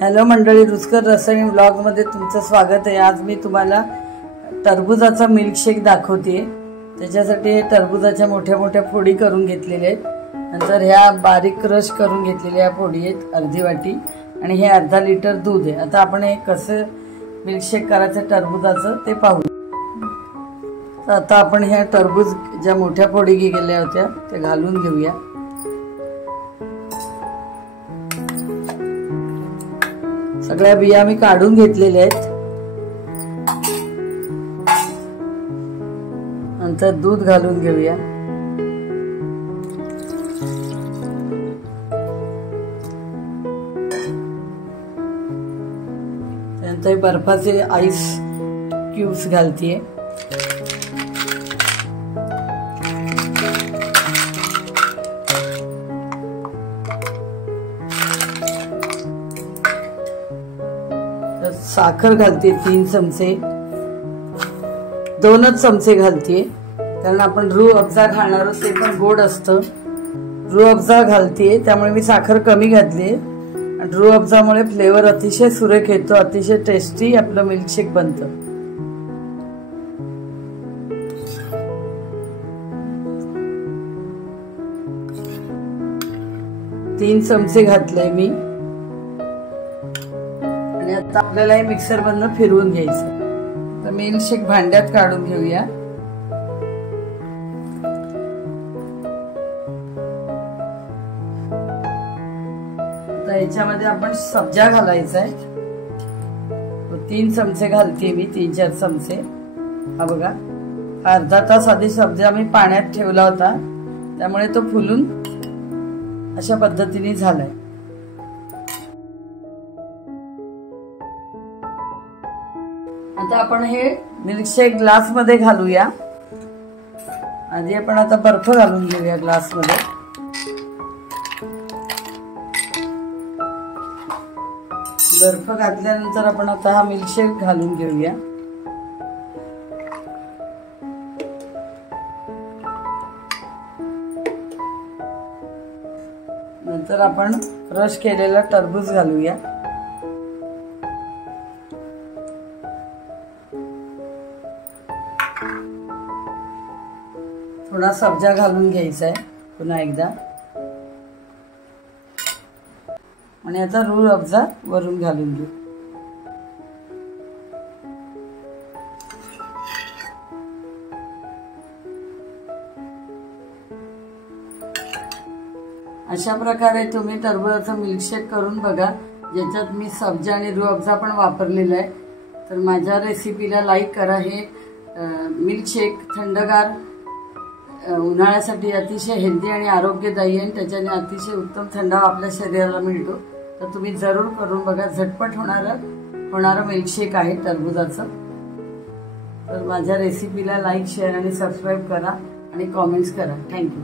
Hello मंडळी, रुचकर रसणी व्लॉगमध्ये तुमचं स्वागत आहे। आज मी तुम्हाला टरबुजाचा मिल्कशेक दाखवते। त्याच्यासाठी हे टरबुजाच्या मोठ्या मोठ्या फोडी करून घेतलेल्या आहेत। नंतर ह्या बारीक क्रश करून घेतलेल्या फोडी आहेत अर्धी वाटी, आणि हे अर्धा लिटर दूध आहे। आता आपण हे कसं मिल्कशेक करायचं टरबुजाचं ते पाहू। आता आपण ह्या टरबूज ज्या मोठ्या फोडी केलेल्या होत्या ते घालून घेऊया। सगळ्या बिया मी काढून घेतलेल्या आहेत। नंतर दूध घालून घेऊया। त्यानंतर बर्फाचे आईस क्यूब्स घालतीये। साखर घालते 3 चमचे, 2च चमचे घालते, कारण आपण रूह अफजा खाणार आहोत, ते पण गोड असतं। रूह अफजा घालते त्यामुळे मी साखर कमी घातली, आणि रूह अफजामुळे फ्लेवर अतिशय सुरेख येतो, अतिशय टेस्टी आपलं मिल्कशेक बनतं। 3 चमचे घातले मी, आणि आता आपल्याला हे मिक्सर मधनं फिरवून घ्यायचं। तर मिल्कशेक भांड्यात काढून घेऊया। आता याच्यामध्ये आपण सब्जा घालायचा आहे। 3 चमचे घालते मी, 3-4 चमचे। हा बघा, अर्धा तास आधी सब्जा मी पाण्यात ठेवला होता, त्यामुळे तो फुलून अशा पद्धतीने झालाय। आता आपण हे मिल्कशेक ग्लास मध्ये घालूया। आधी आपण आता बर्फ घालून घेऊया ग्लास मध्ये। बर्फ घातल्यानंतर आपण आता हा मिल्कशेक घालून घेऊया। नंतर आपण क्रश केलेला टरबूज घालूया। थोडा सब्जा घालून घ्यायचा आहे पुन्हा एकदा, आणि आता रूह अफजा वरून घालून घेऊ। अशा प्रकारे तुम्ही टरबुजाचं मिल्कशेक करून बघा, ज्याच्यात मी सब्जा आणि रूह अफजा पण वापरलेला आहे। तर माझ्या रेसिपीला लाईक करा। हे मिल्कशेक थंडगार उन्हाळ्यासाठी अतिशय हेल्दी आणि आरोग्यदायी आहे, त्याच्याने अतिशय उत्तम थंडावा आपल्या शरीराला मिळतो। तर तुम्ही जरूर करून बघा, झटपट होणारं मिल्कशेक आहे टरबुजाचं। तर माझ्या रेसिपीला लाईक, शेअर आणि सबस्क्राईब करा, आणि कॉमेंट्स करा। थँक्यू।